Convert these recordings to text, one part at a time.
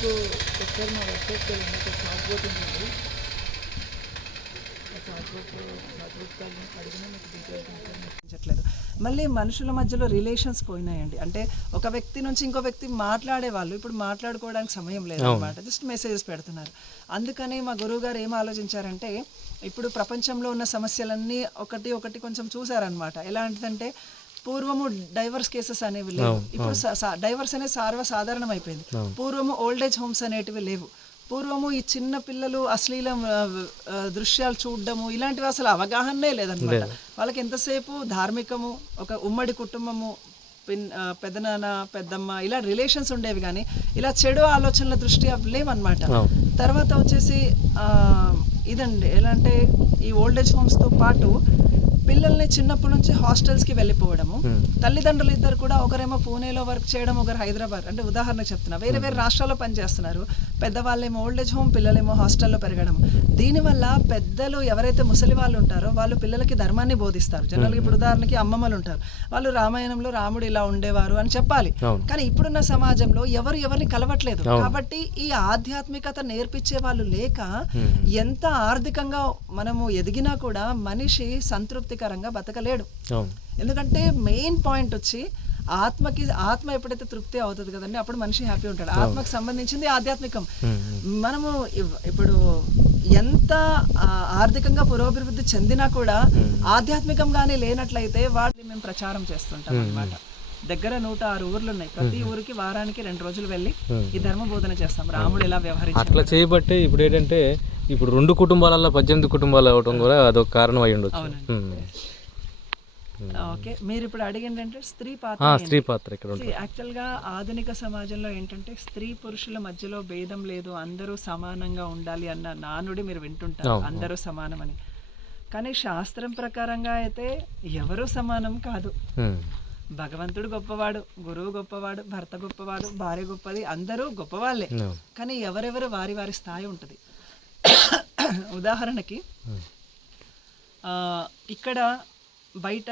మీకు ఒకసారి మా వెబ్సైట్కి వెళ్ళండి, ఒక చాట్ బోట్ ఉంటుంది. ఆ చాట్ బోట్ అడిగినా మీకు డీటెయిల్స్ ఇన్ఫర్మేషన్. మళ్ళీ మనుషుల మధ్యలో రిలేషన్స్ పోయినాయండి. అంటే ఒక వ్యక్తి నుంచి ఇంకో వ్యక్తి మాట్లాడే వాళ్ళు ఇప్పుడు మాట్లాడుకోవడానికి సమయం లేదన్నమాట, జస్ట్ మెసేజెస్ పెడుతున్నారు. అందుకని మా గురువు గారు ఏం ఆలోచించారంటే, ఇప్పుడు ప్రపంచంలో ఉన్న సమస్యలన్నీ ఒకటి ఒకటి కొంచెం చూసారనమాట. ఎలాంటిదంటే పూర్వము డైవర్స్ కేసెస్ అనేవి లేవు, ఇప్పుడు డైవర్స్ అనేది సర్వసాధారణం అయిపోయింది. పూర్వము ఓల్డేజ్ హోమ్స్ అనేటివి లేవు. పూర్వము ఈ చిన్న పిల్లలు అశ్లీల దృశ్యాలు చూడడము ఇలాంటివి అసలు అవగాహనే లేదనమాట. వాళ్ళకి ఎంతసేపు ధార్మికము, ఒక ఉమ్మడి కుటుంబము, పెద్దనాన్న పెద్దమ్మ ఇలా రిలేషన్స్ ఉండేవి, కానీ ఇలా చెడు ఆలోచనల దృష్టి అవి లేవన్నమాట. తర్వాత వచ్చేసి ఇదండి ఎలా అంటే ఈ ఓల్డేజ్ హోమ్స్తో పాటు పిల్లల్ని చిన్నప్పటి నుంచి హాస్టల్స్కి వెళ్ళిపోవడము. తల్లిదండ్రులు ఇద్దరు కూడా ఒకరేమో పూణేలో వర్క్ చేయడం, ఒకరు హైదరాబాద్, అంటే ఉదాహరణకు చెప్తున్నా, వేరే వేరే రాష్ట్రాల్లో పనిచేస్తున్నారు. పెద్దవాళ్ళేమో ఓల్డేజ్ హోమ్, పిల్లలేమో హాస్టల్లో పెరగడం. దీనివల్ల పెద్దలు ఎవరైతే ముసలి వాళ్ళు ఉంటారో వాళ్ళు పిల్లలకి ధర్మాన్ని బోధిస్తారు. జనరల్గా ఇప్పుడు ఉదాహరణకి అమ్మమ్మలు ఉంటారు, వాళ్ళు రామాయణంలో రాముడు ఇలా ఉండేవారు అని చెప్పాలి. కానీ ఇప్పుడున్న సమాజంలో ఎవరు ఎవరిని కలవట్లేదు. కాబట్టి ఈ ఆధ్యాత్మికత నేర్పించే వాళ్ళు లేక ఎంత ఆర్థికంగా మనము ఎదిగినా కూడా మనిషి సంతృప్తికరంగా బతకలేడు. ఎందుకంటే మెయిన్ పాయింట్ వచ్చి ఆత్మ ఎప్పుడైతే తృప్తి అవుతుంది కదండి, అప్పుడు మనిషి హ్యాపీ ఉంటాడు. ఆత్మకు సంబంధించింది ఆధ్యాత్మికం. మనము ఇప్పుడు ఎంత ఆర్థికంగా పురోభివృద్ధి చెందినా కూడా ఆధ్యాత్మికంగానే లేనట్లయితే వాటిని మేము ప్రచారం చేస్తుంటాం అన్నమాట. దగ్గర 106 ఊర్లు ఉన్నాయి. ప్రతి ఊరికి వారానికి 2 రోజులు వెళ్ళి ఈ ధర్మ బోధన చేస్తాం. రాముడు ఎలా వ్యవహరించారు అట్లా చేయబట్టే ఇప్పుడు ఏంటంటే ఇప్పుడు 2 కుటుంబాలలో 18 కుటుంబాలు అవడం కూడా అదొక కారణం అయి ఉండొచ్చు. ఓకే, మీరు ఇప్పుడు అడిగిందంటే స్త్రీ పాత్ర ఇక్కడ ఉంటుంది. యాక్చువల్గా ఆధునిక సమాజంలో ఏంటంటే స్త్రీ పురుషుల మధ్యలో భేదం లేదు, అందరూ సమానంగా ఉండాలి అన్న నానుడి మీరు వింటుంటారు, అందరూ సమానమని. కానీ శాస్త్రం ప్రకారంగా అయితే ఎవరూ సమానం కాదు. భగవంతుడు గొప్పవాడు, గురువు గొప్పవాడు, భర్త గొప్పవాడు, భార్య గొప్పది, అందరూ గొప్పవాళ్ళే. కానీ ఎవరెవరు వారి వారి స్థాయి ఉంటుంది. ఉదాహరణకి ఇక్కడ బయట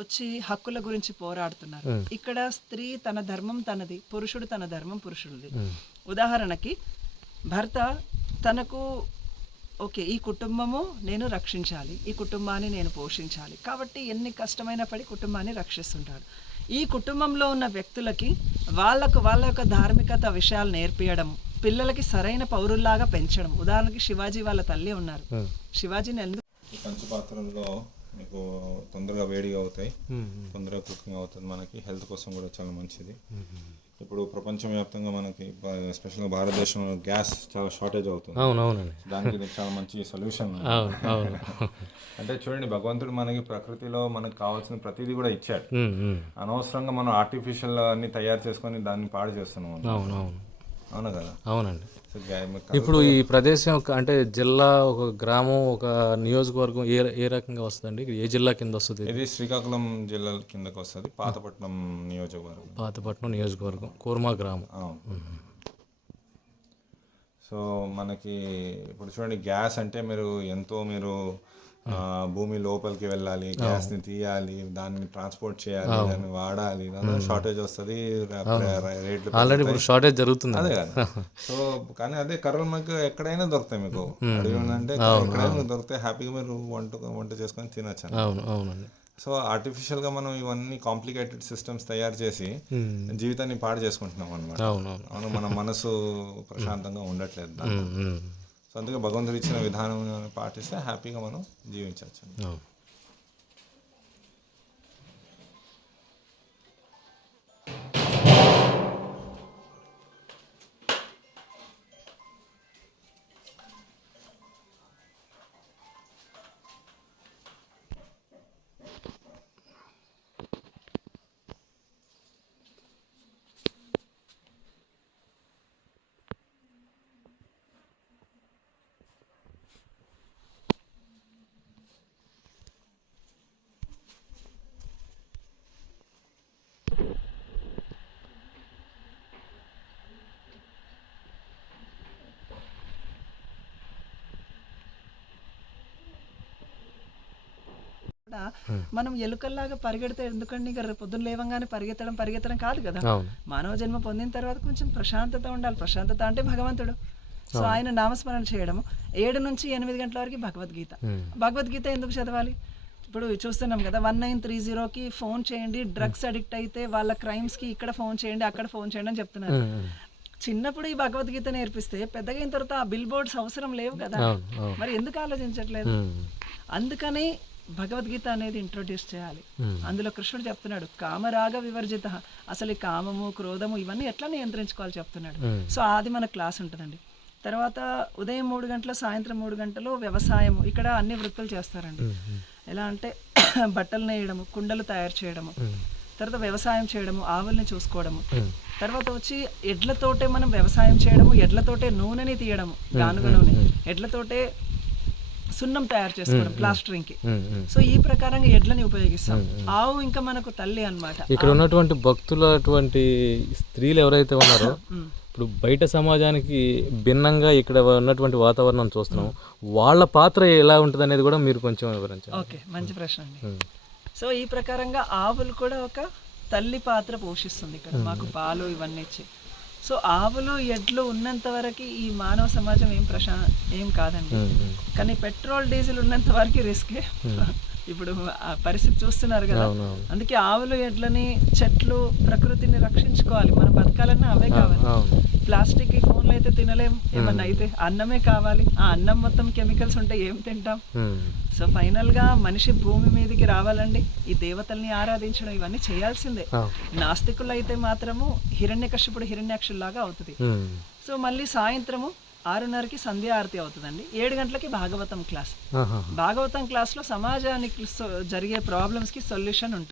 వచ్చి హక్కుల గురించి పోరాడుతున్నారు. ఇక్కడ స్త్రీ తన ధర్మం తనది, పురుషుడు తన ధర్మం పురుషుడిది. ఉదాహరణకి భర్త తనకు ఓకే ఈ కుటుంబము నేను రక్షించాలి, ఈ కుటుంబాన్ని నేను పోషించాలి, కాబట్టి ఎన్ని కష్టమైన పడి కుటుంబాన్ని రక్షిస్తుంటాడు. ఈ కుటుంబంలో ఉన్న వ్యక్తులకి వాళ్ళ యొక్క ధార్మికత విషయాలు నేర్పియడం, పిల్లలకి సరైన పౌరుల్లాగా పెంచడం. ఉదాహరణకి శివాజీ వాళ్ళ తల్లి ఉన్నారు. శివాజీని ఎందుకు కంచు పాత్రల్లో మీకు తొందరగా వేడిగా అవుతాయి, తొందరగా కుకింగ్ అవుతుంది, మనకి హెల్త్ కోసం కూడా చాలా మంచిది. ఇప్పుడు ప్రపంచవ్యాప్తంగా మనకి ఎస్పెషల్గా భారతదేశంలో గ్యాస్ చాలా షార్టేజ్ అవుతుంది. దానికి ఇది చాలా మంచి సొల్యూషన్. అంటే చూడండి, భగవంతుడు మనకి ప్రకృతిలో మనకు కావాల్సిన ప్రతిదీ కూడా ఇచ్చాడు. అనవసరంగా మనం ఆర్టిఫిషియల్ అన్ని తయారు చేసుకొని దాన్ని పాడు చేస్తున్నాం. అవునా కదా? అవునండి. ఇప్పుడు ఈ ప్రదేశం అంటే జిల్లా, ఒక గ్రామం, ఒక నియోజకవర్గం ఏ రకంగా వస్తుందండి? ఏ జిల్లా కింద వస్తుంది? ఇది శ్రీకాకుళం జిల్లా కిందకి వస్తుంది. పాతపట్నం నియోజకవర్గం కూర్మా గ్రామం. సో మనకి ఇప్పుడు చూడండి, గ్యాస్ అంటే మీరు భూమి లోపలికి వెళ్ళాలి, గ్యాస్ని తీయాలి, దాన్ని ట్రాన్స్పోర్ట్ చేయాలి, దాన్ని వాడాలి, షార్టేజ్ వస్తుంది, రేట్లు ఆల్రెడీ ఇప్పుడు షార్టేజ్ జరుగుతుంది. అదే కదా. సో కానీ అదే కర్రలు మీకు ఎక్కడైనా దొరుకుతాయి. మీకు అడిగి ఉందంటే ఎక్కడైనా దొరుకుతాయి, హ్యాపీగా మీరు వంట చేసుకొని తినచ్చు. అవునండి. సో ఆర్టిఫిషియల్గా మనం ఇవన్నీ కాంప్లికేటెడ్ సిస్టమ్స్ తయారు చేసి జీవితాన్ని పాడు చేసుకుంటున్నాం అనమాట. అవును, మన మనసు ప్రశాంతంగా ఉండట్లేదు. సో అందుకే భగవంతుడు ఇచ్చిన విధానం పాటిస్తే హ్యాపీగా మనం జీవించవచ్చు. కూడా మనం ఎలుకల్లాగా పరిగెడితే ఎందుకండి, ఇక రేపు పొద్దున్న లేవంగానే పరిగెత్తడం కాదు కదా. అవును. మానవ జన్మ పొందిన తర్వాత కొంచెం ప్రశాంతత ఉండాలి. ప్రశాంతత అంటే భగవంతుడు. సో ఆయన నామస్మరణ చేయడము. 7 నుంచి 8 గంటల వరకు భగవద్గీత ఎందుకు చదవాలి? ఇప్పుడు చూస్తున్నాం కదా, 1930కి ఫోన్ చేయండి, డ్రగ్స్ అడిక్ట్ అయితే వాళ్ళ క్రైమ్స్కి ఇక్కడ ఫోన్ చేయండి, అక్కడ ఫోన్ చేయండి అని చెప్తున్నారు. చిన్నప్పుడు ఈ భగవద్గీత నేర్పిస్తే పెద్దగా అయిన తర్వాత ఆ బిల్ బోర్డ్స్ అవసరం లేవు కదా. మరి ఎందుకు ఆలోచించట్లేదు? అందుకని భగవద్గీత అనేది ఇంట్రొడ్యూస్ చేయాలి. అందులో కృష్ణుడు చెప్తున్నాడు, కామరాగ వివర్జిత, అసలు ఈ కామము క్రోధము ఇవన్నీ ఎట్లా నియంత్రించుకోవాలి చెప్తున్నాడు. సో అది మన క్లాస్ ఉంటుందండి. తర్వాత ఉదయం 3 గంటల, సాయంత్రం 3 గంటలు వ్యవసాయం. ఇక్కడ అన్ని వృత్తులు చేస్తారండి. ఎలా అంటే బట్టలు నేయడము, కుండలు తయారు చేయడము, తర్వాత వ్యవసాయం చేయడము, ఆవుల్ని చూసుకోవడము, తర్వాత వచ్చి ఎడ్లతోటే మనం వ్యవసాయం చేయడము, ఎడ్లతోటే నూనెని తీయడము, గానుగ నూనె, ఎడ్లతోటే సున్నం తయారు చేసుకోవడం ప్లాస్టరింగ్ కి. సో ఈ ప్రకారంగా ఎడ్లని ఉపయోగిస్తాం. ఆవు ఇంకా మనకు తల్లి అన్నమాట. ఇక్కడ ఉన్నటువంటి భక్తులు, అటువంటి స్త్రీలు ఎవరైతే ఉన్నారో, ఇప్పుడు బయట సమాజానికి భిన్నంగా ఇక్కడ ఉన్నటువంటి వాతావరణం చూస్తున్నాం, వాళ్ళ పాత్ర ఎలా ఉంటుంది అనేది కూడా మీరు కొంచెం వివరించండి. ఓకే, మంచి ప్రశ్న అండి. సో ఈ ప్రకారంగా ఆవులు కూడా ఒక తల్లి పాత్ర పోషిస్తుంది ఇక్కడ మాకు, పాలు ఇవన్నీ ఇచ్చి. సో ఆవులు ఎడ్లు ఉన్నంత వరకు ఈ మానవ సమాజం ఏం కాదండి. కానీ పెట్రోల్ డీజిల్ ఉన్నంత వరకు రిస్కే. ఇప్పుడు ఆ పరిస్థితి చూస్తున్నారు కదా. అందుకే ఆవులు ఎడ్లని, చెట్లు, ప్రకృతిని రక్షించుకోవాలి. మనం బతకాలన్నా అవే కావాలి. ప్లాస్టిక్ ఫోన్లు అయితే తినలేము, ఏమన్నా అయితే అన్నమే కావాలి. ఆ అన్నం మొత్తం కెమికల్స్ ఉంటే ఏం తింటాం? సో ఫైనల్ గా మనిషి భూమి మీదకి రావాలండి, ఈ దేవతల్ని ఆరాధించడం ఇవన్నీ చేయాల్సిందే. నాస్తికులు అయితే మాత్రము హిరణ్యకశిపుడు హిరణ్యాక్షుల్లాగా అవుతుంది. సో మళ్ళీ సాయంత్రము 6:30కి సంధ్యా ఆరతి అవుతుందండి. 7 గంటలకి భాగవతం క్లాస్. భాగవతం క్లాస్ లో సమాజానికి జరిగే ప్రాబ్లమ్స్ కి సొల్యూషన్ ఉంటుంది.